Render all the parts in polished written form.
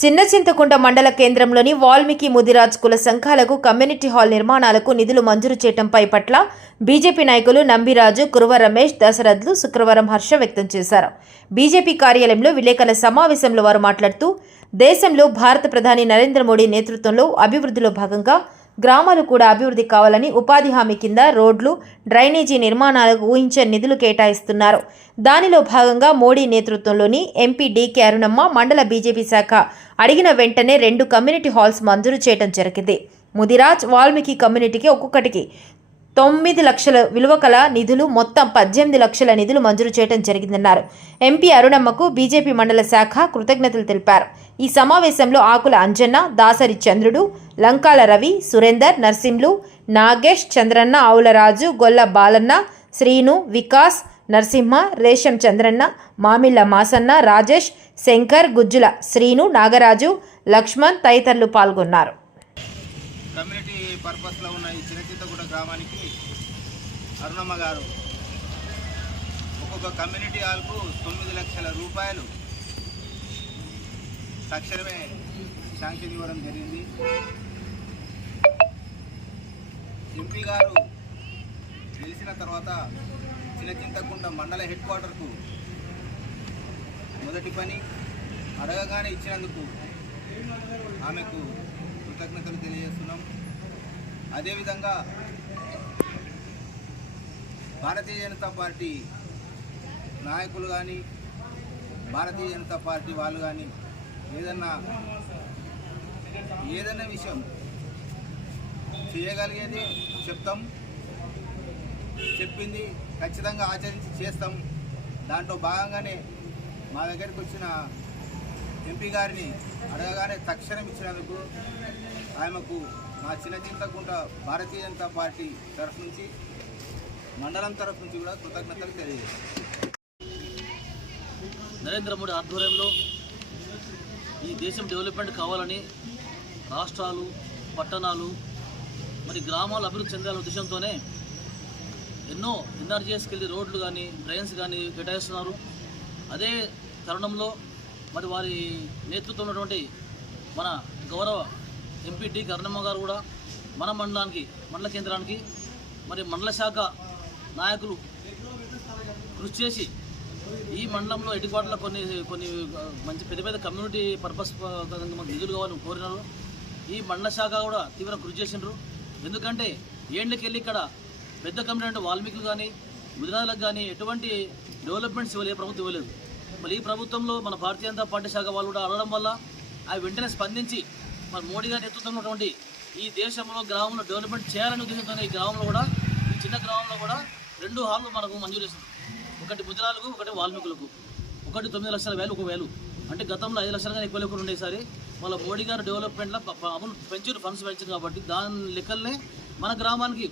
చిన్న చింతకుంట మండల కేంద్రంలోని వాల్మీకి ముదిరాజ్ కుల సంఘాలకు కమ్యూనిటీ హాల్ నిర్మాణాలకు నిధులు మంజూరు చేయడంపై పట్ల బీజేపీ నాయకులు నంబిరాజు, కురువ రమేష్, దశరథ్లు శుక్రవారం హర్షం వ్యక్తం చేశారు. బీజేపీ కార్యాలయంలో విలేకరుల సమావేశంలో వారు మాట్లాడుతూ, దేశంలో భారత ప్రధాని నరేంద్ర మోడీ నేతృత్వంలో అభివృద్ధిలో భాగంగా గ్రామాలు కూడా అభివృద్ధి కావాలని ఉపాధి హామీ కింద రోడ్లు, డ్రైనేజీ నిర్మాణాలకు ఊహించని నిధులు కేటాయిస్తున్నారు. దానిలో భాగంగా మోడీ నేతృత్వంలోని ఎంపీ డీకే అరుణమ్మ మండల బీజేపీ శాఖ అడిగిన వెంటనే 2 కమ్యూనిటీ హాల్స్ మంజూరు చేయడం జరిగింది. ముదిరాజ్, వాల్మీకి కమ్యూనిటీకి ఒక్కొక్కటికి 9 లక్షల విలువ కల నిధులు, మొత్తం 18 లక్షల నిధులు మంజూరు చేయడం జరిగిందన్నారు. ఎంపీ అరుణమ్మకు బీజేపీ మండల శాఖ కృతజ్ఞతలు తెలిపారు. ఈ సమావేశంలో ఆకుల అంజన్న, దాసరి చంద్రుడు, లంకాల రవి, సురేందర్, నర్సింలు, నాగేష్, చంద్రన్న, ఆవులరాజు, గొల్ల బాలన్న, శ్రీను, వికాస్, నరసింహ, రేషం చంద్రన్న, మామిళ్ళ మాసన్న, రాజేష్, శంకర్, గుజ్జుల శ్రీను, నాగరాజు, లక్ష్మణ్ తదితరులు పాల్గొన్నారు. కమ్యూనిటీ పర్పస్లో ఉన్న ఈ చిన్నచింతకుంట గ్రామానికి అరుణమ్మ గారు ఒక్కొక్క కమ్యూనిటీ హాల్కు 9 లక్షల రూపాయలు తక్షణమే శాంక్షన్ ఇవ్వడం జరిగింది. ఎంపీ గారు గెలిచిన తర్వాత చిన్నచింతకుంట మండల హెడ్ క్వార్టర్కు మొదటి పని అడగగానే ఇచ్చినందుకు ఆమెకు కృతజ్ఞతలు తెలియజేస్తున్నాం. అదేవిధంగా భారతీయ జనతా పార్టీ నాయకులు కానీ, భారతీయ జనతా పార్టీ వాళ్ళు కానీ ఏదైనా విషయం చేయగలిగేది చెప్తాం, చెప్పింది ఖచ్చితంగా ఆచరించి చేస్తాం. దాంట్లో భాగంగానే మా దగ్గరికి వచ్చిన ఎంపీ గారిని అడగగానే తక్షణం ఇచ్చినందుకు ఆమెకు మా చిన్నచింతకుంట భారతీయ జనతా పార్టీ తరఫు నుంచి, మండలం తరఫు నుంచి కూడా కృతజ్ఞతలు తెలియజేస్తాం. నరేంద్ర మోడీ ఆధ్వర్యంలో ఈ దేశం డెవలప్మెంట్ కావాలని రాష్ట్రాలు, పట్టణాలు, మరి గ్రామాలు అభివృద్ధి చెందాలనే ఉద్దేశంతోనే ఎన్నో ఎన్ఆర్జీఎస్కి వెళ్ళి రోడ్లు కానీ, డ్రైన్స్ కానీ కేటాయిస్తున్నారు. అదే తరుణంలో మరి వారి నేతృత్వం ఉన్నటువంటి మన గౌరవ ఎంపీ డి అరుణమ్మ గారు కూడా మన మండల కేంద్రానికి మరి మండల శాఖ నాయకులు కృషి చేసి ఈ మండలంలో ఎటుపాట్ల కొన్ని మంచి పెద్ద కమ్యూనిటీ పర్పస్ నిధులు కావాలని కోరినారు. ఈ మండల శాఖ కూడా తీవ్ర కృషి చేసినారు. ఎందుకంటే ఏళ్ళకెళ్ళి ఇక్కడ పెద్ద కమ్యూనిటీ అంటే వాల్మీకులు కానీ, ముదిరాజులకు కానీ ఎటువంటి డెవలప్మెంట్స్ ఇవ్వలేదు, ప్రభుత్వం ఇవ్వలేదు. మరి ఈ ప్రభుత్వంలో మన భారతీయ జనతా పార్టీ శాఖ వాళ్ళు కూడా అడగడం వల్ల అవి వెంటనే స్పందించి మరి మోడీ గారి నేతృత్వంలో ఉన్నటువంటి ఈ దేశంలో గ్రామంలో డెవలప్మెంట్ చేయాలనే ఉద్దేశంతో ఈ గ్రామంలో కూడా, ఈ చిన్న గ్రామంలో కూడా 2 హాల్లు మనకు మంజూరు చేస్తుంది. ఒకటి ముదిరాలకు, ఒకటి వాల్మీకులకు. ఒకటి 9 లక్షల వేలు, 1 వేలు. అంటే గతంలో 5 లక్షలు కానీ ఎక్కువ లేకుండా ఉండేసారి వాళ్ళ మోడీ గారు డెవలప్మెంట్లో ఫండ్స్ పెంచారు కాబట్టి దాని లెక్కలనే మన గ్రామానికి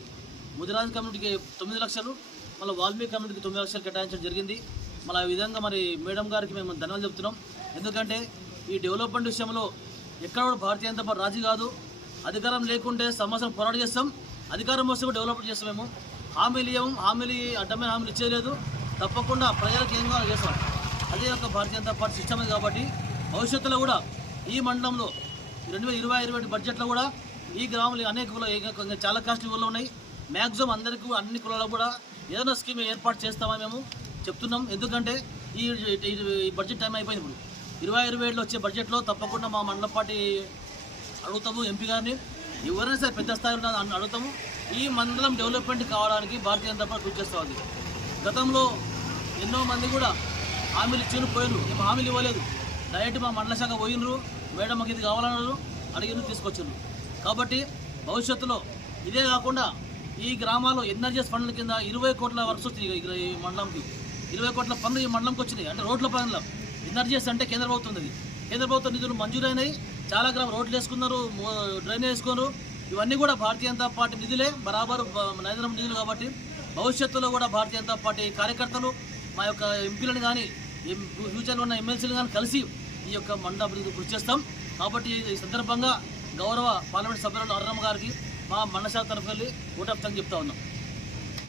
ముదిరాజ్ కమ్యూనిటీకి 9 లక్షలు, మళ్ళీ వాల్మీకి కమ్యూనిటీకి 9 లక్షలు కేటాయించడం జరిగింది. మళ్ళీ ఆ విధంగా మరి మేడం గారికి మేము ధన్యవాదాలు చెప్తున్నాం. ఎందుకంటే ఈ డెవలప్మెంట్ విషయంలో ఎక్కడ కూడా భారతీయ జనతా పార్టీ రాజీ కాదు. అధికారం లేకుంటే సమస్యను పోరాటం చేస్తాం, అధికారం వస్తే కూడా డెవలప్మెంట్ చేస్తాం. మేము హామీలు అడ్డమైన హామీలు ఇచ్చేయలేదు. తప్పకుండా ప్రజలకు ఏం కావాలో చేస్తాం. అదే ఒక భారతీయ జనతా పార్టీ సిస్టమ్ కాబట్టి భవిష్యత్తులో కూడా ఈ మండలంలో 2020 బడ్జెట్లో కూడా ఈ గ్రామంలో అనేక కులాలు, చాలా కాస్ట్లీ కులాలు ఉన్నాయి. మ్యాక్సిమం అందరికీ అన్ని కులాలకు కూడా ఏదైనా స్కీమ్ ఏర్పాటు చేస్తామని మేము చెప్తున్నాం. ఎందుకంటే ఈ బడ్జెట్ టైం అయిపోయింది. ఇప్పుడు 2027లో వచ్చే బడ్జెట్లో తప్పకుండా మా మండల పార్టీ అడుగుతాము, ఎంపీ గారిని ఎవరైనా సరే పెద్ద స్థాయిలో అడుగుతాము. ఈ మండలం డెవలప్మెంట్ కావడానికి భారతీయ జనతా పార్టీ కృషి చేస్తుంది. గతంలో ఎన్నో మంది కూడా హామీలు ఇచ్చి పోయినరు, మేము హామీలు ఇవ్వలేదు. డైరెక్ట్ మా మండల శాఖ పోయినరు, మేడం మాకు ఇది కావాలన్నారు, అడిగిన తీసుకొచ్చారు. కాబట్టి భవిష్యత్తులో ఇదే కాకుండా ఈ గ్రామాల్లో ఎన్ఆర్జీఎస్ ఫండ్ల కింద 20 కోట్ల వర్క్స్ వచ్చినాయి. ఈ మండలంకి 20 కోట్ల పనులు ఈ మండలంకి వచ్చినాయి. అంటే రోడ్ల పనులు. ఎన్ఆర్జీఎస్ అంటే కేంద్ర ప్రభుత్వం ఉంది. కేంద్ర ప్రభుత్వ నిధులు మంజూరైనాయి. చాలా గ్రామం రోడ్లు వేసుకున్నారు, డ్రైనేజ్ వేసుకున్నారు. ఇవన్నీ కూడా భారతీయ జనతా పార్టీ నిధులే, బరాబరు నరేంద్ర మోడీ నిధులు. కాబట్టి భవిష్యత్తులో కూడా భారతీయ జనతా పార్టీ కార్యకర్తలు, మా యొక్క ఎంపీలను కానీ, ఫ్యూచర్లో ఉన్న ఎమ్మెల్సీలు కానీ కలిసి ఈ యొక్క మండల అభివృద్ధి కృషి చేస్తాం. కాబట్టి ఈ సందర్భంగా గౌరవ పార్లమెంట్ సభ్యులు అరుణమ్మ గారికి మా మండల శాఖ తరఫున ఓటు చెప్తా ఉన్నాం.